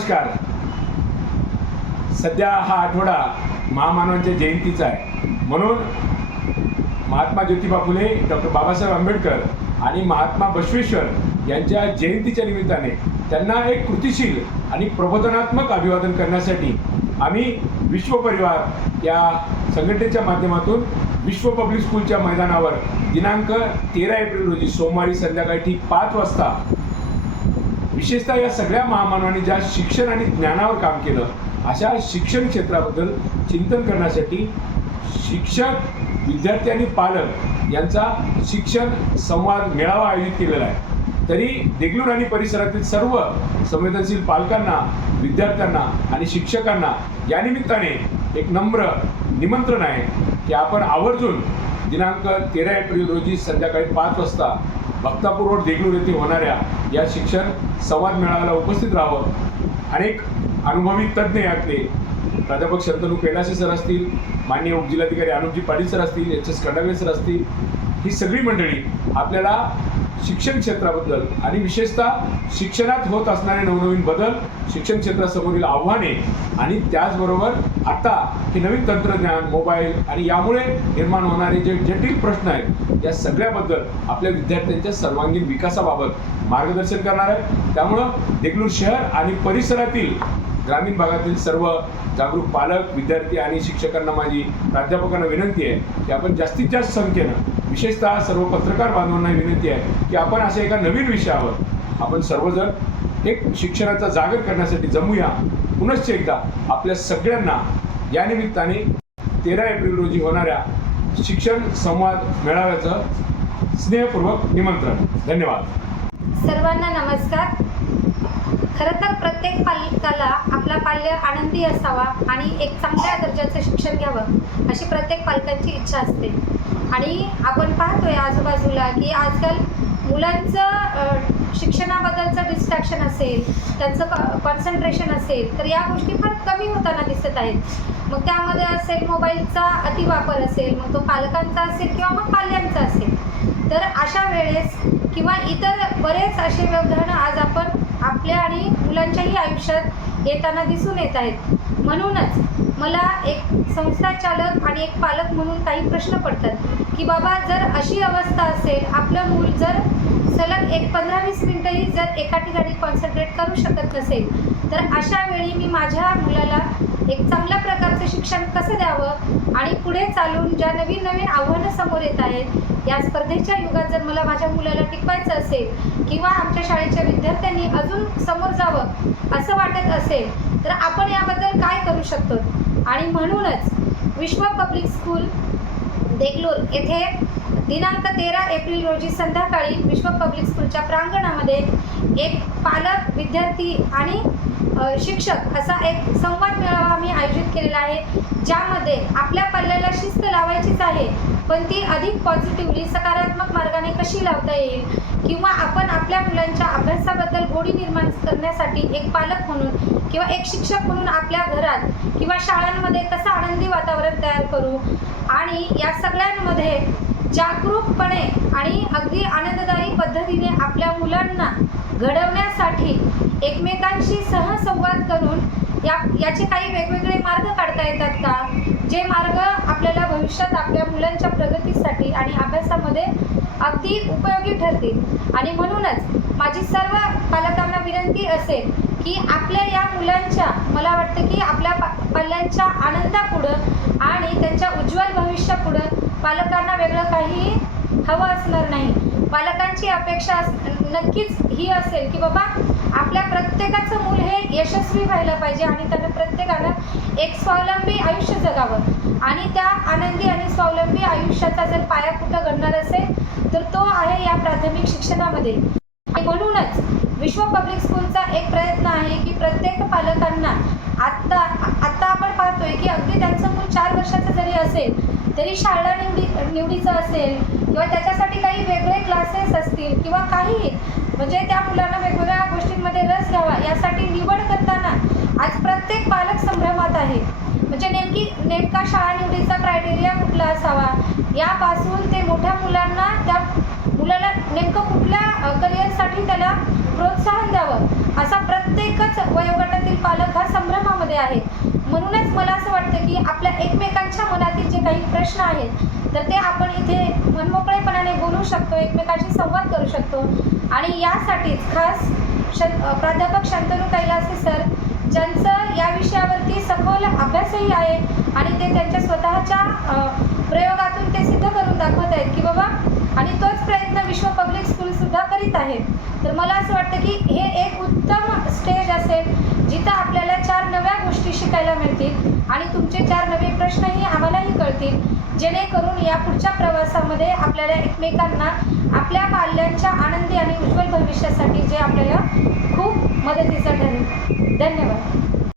नमस्कार. सध्या हा आठवडा महामानवांच्या जयंतीचा आहे, म्हणून महात्मा ज्योतिबा फुले, डॉक्टर बाबासाहेब आंबेडकर आणि महात्मा बसवेश्वर यांच्या जयंतीच्या निमित्ताने त्यांना एक कृतिशील आणि प्रबोधनात्मक अभिवादन करण्यासाठी आम्ही विश्व परिवार या संघटनेच्या माध्यमातून विश्व पब्लिक स्कूलच्या मैदानावर दिनांक 13 एप्रिल रोजी सोमवारी संध्याकाळी ठीक 5 वाजता विशेषतः या सगळ्या महामानवांनी ज्या शिक्षण आणि ज्ञानावर काम केलं अशा शिक्षण क्षेत्राबद्दल चिंतन करण्यासाठी शिक्षक, विद्यार्थी आणि पालक यांचा शिक्षण संवाद मेळावा आयोजित केलेला आहे. तरी देगलूर आणि परिसरातील सर्व संवेदनशील पालकांना, विद्यार्थ्यांना आणि शिक्षकांना या निमित्ताने एक नम्र निमंत्रण आहे की आपण आवर्जून दिनांक 13 एप्रिल रोजी संध्याकाळी 5 वाजता भक्तापूर रोड देगलूर येथे होणाऱ्या या शिक्षण संवाद मेळाव्याला उपस्थित राहावं. अनेक अनुभवी तज्ज्ञ यातले प्राध्यापक शंतनू कैलासे सर असतील, माननीय उपजिल्हाधिकारी अनुपजी पाटील सर असतील, HS खंडागळे सर असतील, ही सगळी मंडळी आपल्याला शिक्षण क्षेत्राबद्दल आणि विशेषतः शिक्षणात होत असणारे नवनवीन बदल, शिक्षण क्षेत्रासमोरील आव्हाने आणि त्याचबरोबर आता हे नवीन तंत्रज्ञान, मोबाईल आणि यामुळे निर्माण होणारे जे जटिल प्रश्न आहेत या सगळ्याबद्दल आपल्या विद्यार्थ्यांच्या सर्वांगीण विकासाबाबत मार्गदर्शन करणार आहे. त्यामुळं देगलूर शहर आणि परिसरातील ग्रामीण भागातील सर्व जागरूक पालक, विद्यार्थी आणि शिक्षकांना माझी प्राध्यापकांना विनंती आहे की आपण जास्तीत जास्त संख्येनं, विशेषतः सर्व पत्रकार बांधवांना विनंती आहे की आपण अशा एका नवीन विषयावर आपण सर्वजण एक शिक्षणाचा जागर करण्यासाठी जमूया. पुनश्च एकदा आपल्या सगळ्यांना या निमित्ताने 13 एप्रिल रोजी होणाऱ्या शिक्षण संवाद मेळाव्याचं स्नेहपूर्वक निमंत्रण. धन्यवाद. सर्वांना नमस्कार. खरं तर प्रत्येक पालकाला आपला पाल्य आनंदी असावा आणि एक चांगल्या दर्जाचं शिक्षण घ्यावं अशी प्रत्येक पालकांची इच्छा असते. आणि आपण पाहतोय आजूबाजूला की आजकाल मुलांचं शिक्षणाबद्दलचं डिस्ट्रॅक्शन असेल, त्यांचं कॉन्सन्ट्रेशन असेल, तर या गोष्टी फार कमी होताना दिसत आहेत. मग त्यामध्ये असेल मोबाईलचा अतिवापर असेल, मग तो पालकांचा असेल किंवा मग पाल्यांचा असेल. तर अशा वेळेस किंवा इतर बरेच असे व्यवधान आज आपण आपल्या आणि मुलांच्याही आयुष्यात येताना दिसून येत आहेत. म्हणूनच मला एक संस्था चालक आणि एक पालक म्हणून काही प्रश्न पडतात की बाबा, जर अशी अवस्था असेल, आपलं मूल जर सलग 15-20 मिनिटंही जर एका ठिकाणी कॉन्सन्ट्रेट करू शकत नसेल, तर अशा वेळी मी माझ्या मुलाला एक चांगल्या प्रकारचं शिक्षण कसं द्यावं आणि पुढे चालून ज्या नवीन नवीन आव्हानं समोर येत आहेत या स्पर्धेच्या युगात जर मला माझ्या मुलाला टिकवायचं असेल किंवा आमच्या शाळेच्या विद्यार्थ्यांनी अजून समोर जावं असं वाटत असेल, तर आपण याबद्दल काय करू शकतो. आणि म्हणूनच विश्व पब्लिक स्कूल देगलूर येथे दिनांक 13 एप्रिल रोजी संध्याकाळी विश्व पब्लिक स्कूलच्या प्रांगणामध्ये एक पालक, विद्यार्थी आणि शिक्षक असा एक संवाद मेळावा आम्ही आयोजित केलेला आहे, ज्यामध्ये आपल्या पाल्याला शिस्त लावायचीच आहे, पण ती अधिक पॉझिटिव्हली, सकारात्मक मार्गाने कशी लावता येईल किंवा आपण आपल्या मुलांच्या अभ्यासाबद्दल गोडी निर्माण करण्यासाठी एक पालक म्हणून किंवा एक शिक्षक म्हणून आपल्या घरात किंवा शाळांमध्ये कसं आनंदी वातावरण तयार करू आणि या सगळ्यांमध्ये जागरूकपणे आणि अगदी आनंददायी पद्धतीने आपल्या मुलांना घडवण्यासाठी एकमेकांशी सहसंवाद करून याचे काही वेगवेगळे मार्ग काढता येतात का, जे मार्ग आपल्याला भविष्यात आपल्या मुलांच्या प्रगतीसाठी आणि अभ्यासामध्ये अगदी उपयोगी ठरतील. आणि म्हणूनच माझी सर्व पालकांना विनंती असेल की आपल्या या मुलांच्या, मला वाटतं की आपल्या पाल्यांच्या आनंदापुढं आणि त्यांच्या उज्ज्वल भविष्यापुढं पालकांना वेगळं काही हवं असणार नाही. पालकांची अपेक्षा नक्कीच ही असेल की बाबा आपल्या प्रत्येकाचं मूल हे यशस्वी व्हायला पाहिजे आणि त्यानं प्रत्येकानं एक स्वावलंबी आयुष्य जगावं आणि त्या आनंदी आणि स्वावलंबी आयुष्याचा जर पाया कुठं घडणार असेल तर तो आहे या प्राथमिक शिक्षणामध्ये. आणि म्हणूनच विश्व पब्लिक स्कूलचा एक प्रयत्न आहे की प्रत्येक पालकांना आत्ता आपण पाहतोय की अगदी त्यांचं मूल 4 वर्षाचं जरी असेल तरी शाळा निवडीचं असेल किंवा त्याच्यासाठी काही वेगळे क्लासेस असतील किंवा काही म्हणजे त्या मुलांना वेगवेगळ्या गोष्टींमध्ये रस घ्यावा यासाठी निवड करताना आज प्रत्येक पालक संभ्रमात आहे. म्हणजे नेमका शाळा निवडीचा क्रायटेरिया कुठला असावा यापासून ते मोठ्या मुलांना त्या मुलाला नेमकं कुठल्या करिअरसाठी त्याला प्रोत्साहन द्यावं असा प्रत्येकच वयोगटातील पालक हा संभ्रमामध्ये आहे. म्हणूनच मला असं वाटतं की आपल्या एकमेकांच्या मनातील जे काही प्रश्न आहेत तर ते आपण इथे मनमोकळेपणाने बोलू शकतो, एकमेकांशी संवाद करू शकतो. आणि यासाठीच खास प्राध्यापक शांतनू कैलासे सर, ज्यांचं या विषयावरती सखोल अभ्यासही आहे आणि ते त्यांच्या स्वतःच्या प्रयोगातून ते सिद्ध करून दाखवत आहेत की बाबा, आणि तोच प्रयत्न विश्व पब्लिक स्कूलसुद्धा करीत आहेत. तर मला असं वाटतं की हे एक उत्तम स्टेज असेल जिथं आपल्याला 4 नव्या गोष्टी शिकायला मिळतील आणि तुमचे 4 नवे प्रश्नही आम्हालाही कळतील, जेणेकरून या पुढच्या प्रवासामध्ये आपल्याला एकमेकांना आपल्या पाल्यांच्या आनंदी आणि उज्ज्वल भविष्यासाठी जे आपल्याला खूप मदतीचं ठरेल. धन्यवाद.